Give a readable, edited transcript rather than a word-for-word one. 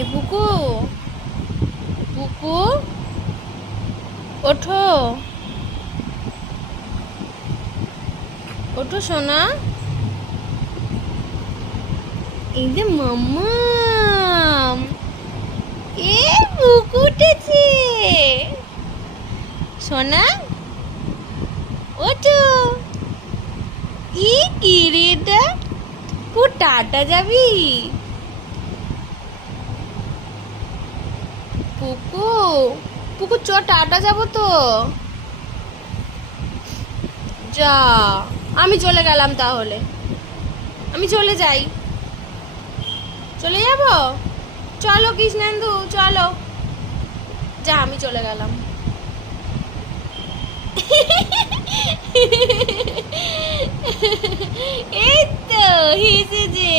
এ পুকু, পুকু ওঠো, ওঠো সোনা। এই যে মাম্মা, এ পুকু উঠেছে সোনা, ওঠো। ই কি রে এটা, পু টাটা যাবি? পুকু, পুকু চ টাটা যাবো তো। যা, আমি চলে গেলাম তাহলে, আমি চলে যাই। চলে যাব, চলো কৃষ্ণেন্দু চলো। যা, আমি চলে গেলাম। এই তো হেসেছে।